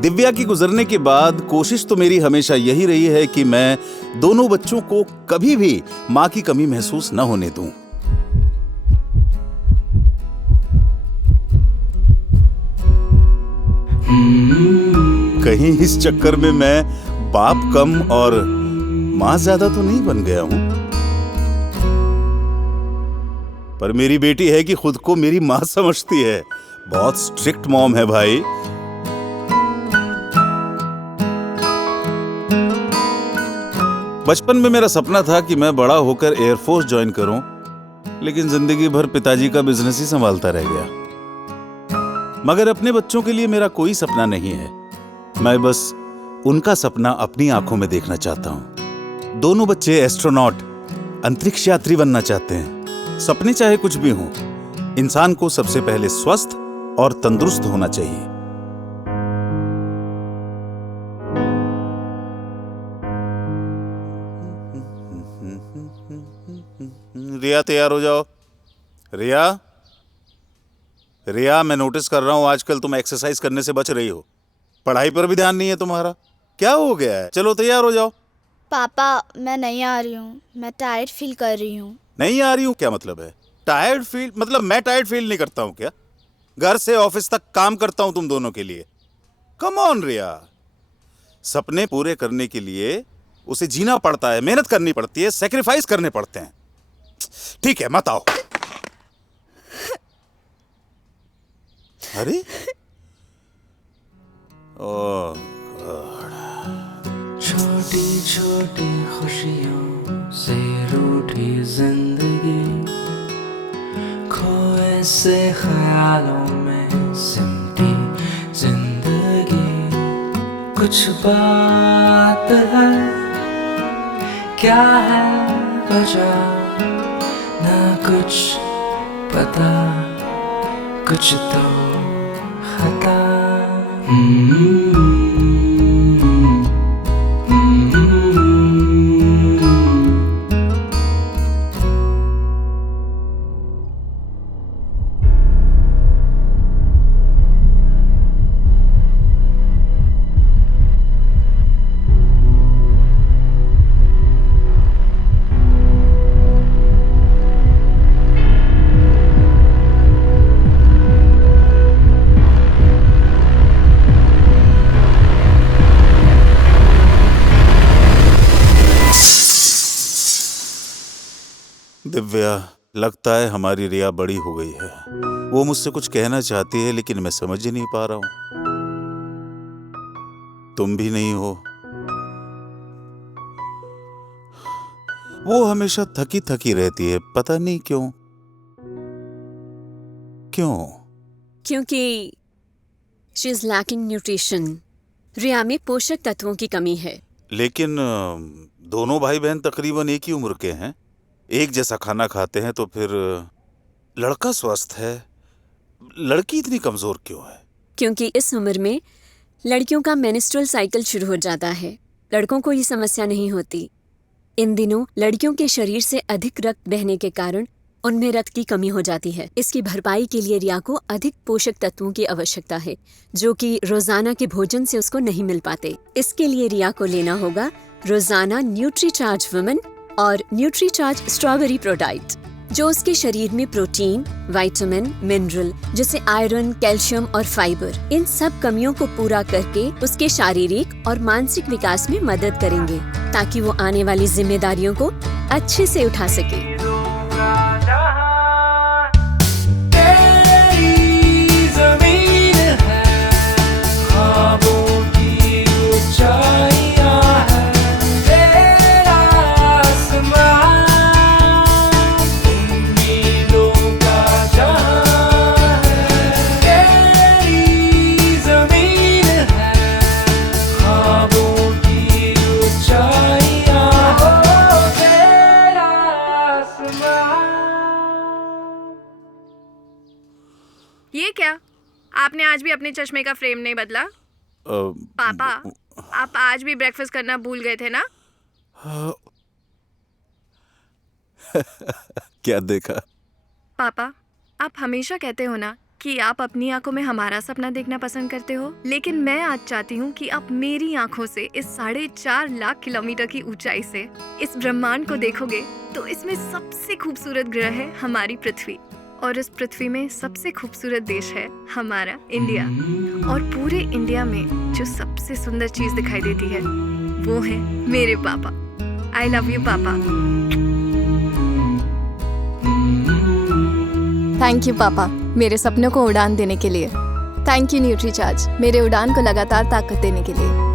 दिव्या की गुजरने के बाद कोशिश तो मेरी हमेशा यही रही है कि मैं दोनों बच्चों को कभी भी माँ की कमी महसूस न होने दूं। कहीं इस चक्कर में मैं बाप कम और माँ ज्यादा तो नहीं बन गया हूं। पर मेरी बेटी है कि खुद को मेरी माँ समझती है। बहुत स्ट्रिक्ट मॉम है भाई। बचपन में मेरा सपना था कि मैं बड़ा होकर एयरफोर्स ज्वाइन करूं, लेकिन जिंदगी भर पिताजी का बिजनेस ही संभालता रह गया। मगर अपने बच्चों के लिए मेरा कोई सपना नहीं है। मैं बस उनका सपना अपनी आंखों में देखना चाहता हूं। दोनों बच्चे एस्ट्रोनॉट, अंतरिक्ष यात्री बनना चाहते हैं। सपने चाहे कुछ भी हों, इंसान को सबसे पहले स्वस्थ और तंदुरुस्त होना चाहिए। रिया, तैयार हो जाओ। रिया, रिया, मैं नोटिस कर रहा हूं आजकल तुम एक्सरसाइज करने से बच रही हो। पढ़ाई पर भी ध्यान नहीं है तुम्हारा। क्या हो गया है? चलो तैयार हो जाओ। पापा, मैं नहीं आ रही हूँ। मैं टायर्ड फील कर रही हूँ। नहीं आ रही हूँ क्या मतलब है? टायर्ड फील मतलब मैं टायर्ड फील नहीं करता हूँ क्या? घर से ऑफिस तक काम करता हूँ तुम दोनों के लिए। कम ऑन रिया, सपने पूरे करने के लिए उसे जीना पड़ता है, मेहनत करनी पड़ती है, सेक्रीफाइस करने पड़ते हैं। ठीक है, मत आओ। अरे ओह गॉड। छोटी छोटी खुशियों से रूठी जिंदगी, खोए से ख्यालों में सिमटी जिंदगी। कुछ बात है, क्या है वजह, ना कुछ पता, कुछ तो खता। दिव्या, लगता है हमारी रिया बड़ी हो गई है। वो मुझसे कुछ कहना चाहती है लेकिन मैं समझ ही नहीं पा रहा हूं। तुम भी नहीं हो। वो हमेशा थकी थकी रहती है, पता नहीं क्यों। क्यों? क्योंकि शी इज लैकिंग न्यूट्रिशन। रिया में पोषक तत्वों की कमी है। लेकिन दोनों भाई बहन तकरीबन एक ही उम्र के हैं, एक जैसा खाना खाते हैं, तो फिर लड़का स्वस्थ है, लड़की इतनी कमजोर क्यों है? क्योंकि इस उम्र में लड़कियों का मेंस्ट्रुअल साइकिल शुरू हो जाता है। लड़कों को ये समस्या नहीं होती। इन दिनों लड़कियों के शरीर से अधिक रक्त बहने के कारण उनमें रक्त की कमी हो जाती है। इसकी भरपाई के लिए रिया को अधिक पोषक तत्वों की आवश्यकता है, जो कि रोजाना के भोजन से उसको नहीं मिल पाते। इसके लिए रिया को लेना होगा रोजाना न्यूट्रीचार्ज वुमेन और न्यूट्रीचार्ज स्ट्रॉबेरी प्रोडाइट, जो उसके शरीर में प्रोटीन, विटामिन, मिनरल जैसे आयरन, कैल्शियम और फाइबर, इन सब कमियों को पूरा करके उसके शारीरिक और मानसिक विकास में मदद करेंगे, ताकि वो आने वाली जिम्मेदारियों को अच्छे से उठा सके। ये क्या? आपने आज भी अपने चश्मे का फ्रेम नहीं बदला? पापा, आप आज भी ब्रेकफास्ट करना भूल गए थे ना? क्या देखा? पापा, आप हमेशा कहते हो ना कि आप अपनी आंखों में हमारा सपना देखना पसंद करते हो, लेकिन मैं आज चाहती हूँ कि आप मेरी आंखों से इस 4.5 लाख किलोमीटर की ऊंचाई से इस ब्रह्मांड को देखोगे तो इसमें सबसे खूबसूरत ग्रह है हमारी पृथ्वी, और इस पृथ्वी में सबसे खूबसूरत देश है हमारा इंडिया। और पूरे इंडिया में जो सबसे सुंदर चीज दिखाई देती है वो है मेरे पापा। आई लव यू पापा। थैंक यू पापा, मेरे सपनों को उड़ान देने के लिए। थैंक यू न्यूट्रीचार्ज, मेरे उड़ान को लगातार ताकत देने के लिए।